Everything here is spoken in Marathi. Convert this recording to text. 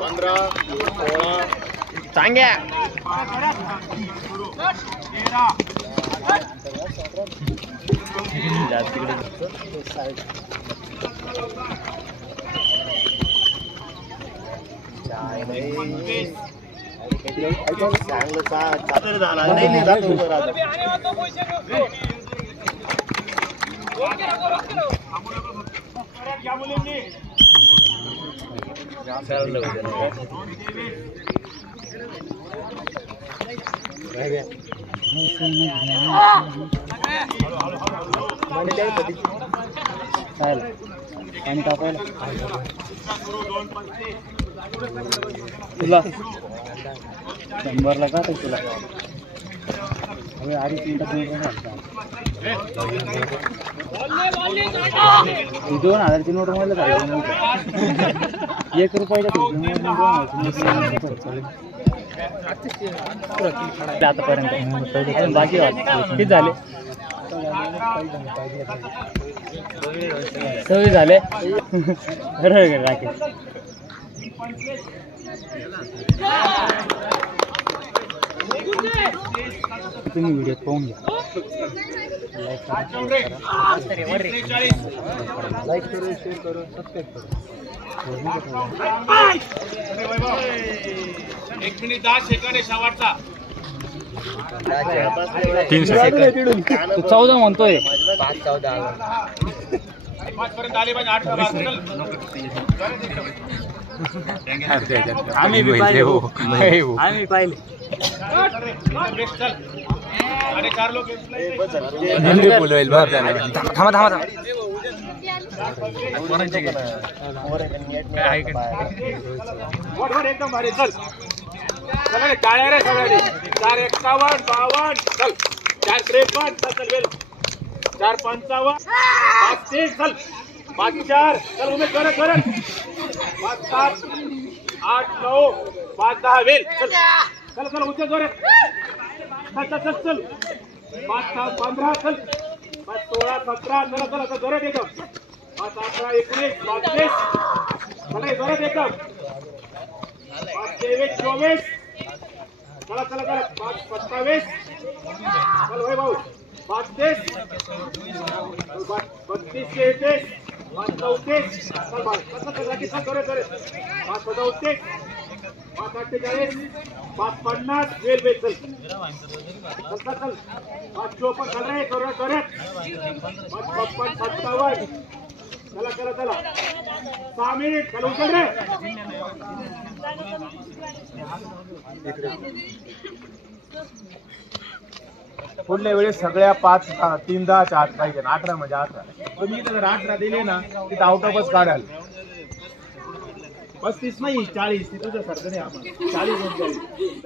पंधरा सोळा सांग्या. जास्त तिकडे. चांगलं चादर नाही नाही जातो चालेल. आणि टाकायला. तुला. शंभरला का ते तुला. अरे अडीच मिनिटात दोन दोन हजारची नोट मला झाली एक रुपयाच्या आतापर्यंत. बाकी किती झाले. सव्वीस झाले. बरोबर राकेश. तुम्ही व्हिडिओ पाहून घ्या. लाईक करू. शेअर करू सबस्क्राईब एक मिनिट दहा सेकंड शेवटचा. तू चौदा म्हणतोय. पाच पर्यंत आले. पाहिजे आठ वाजता चल. आम्ही बी पाहिले. आम्ही पाहिले चार लोक थांबा थांबा एकदम भारी चल चला रे टाळ्या रे सगळ्यांनी. चार एक्कावन्न बावन्न चल. चार त्रेपन्न चल चल वेल. चार पंचावन्न. पाच तीस चल. पाच चार. चल उमेद करत करत पाच सात आठ नऊ पाच दहा वेल. चल. चल चल उद्या करत चल चल चल चल. पाच सहा पंधरा चल. पाच सोळा सतरा चला चला चला गरज एकदम पाच अठरा एकोणीस बावीस. चला गरज एकदम पाच तेवीस चोवीस. चला चला चला. पाच सत्तावीस. चल होय भाऊ. पाच तीस. बत्तीस तेहतीस. पाच चौतीस. चल बाकी चल करे राकेश पाच चौतीस पाच अठ्ठेचाळीस. पाच पन्नास. वेल वेल चल. चल चल पाच चोपन्न. चल रे जोरे जोरे पाच पप्पन सत्तावन्न. चला चला चला. सहा मिनिट उचल रे पुढल्या वेळेस सगळ्या पाच तीनदा चार पाहिजे अठरा म्हणजे अठरा. तुम्ही इथं जर अठरा दिले ना तिथं आउट ऑफच काढाल. पस्तीस नाही चाळीस. तिथं सरकं नाही आपण. चाळीस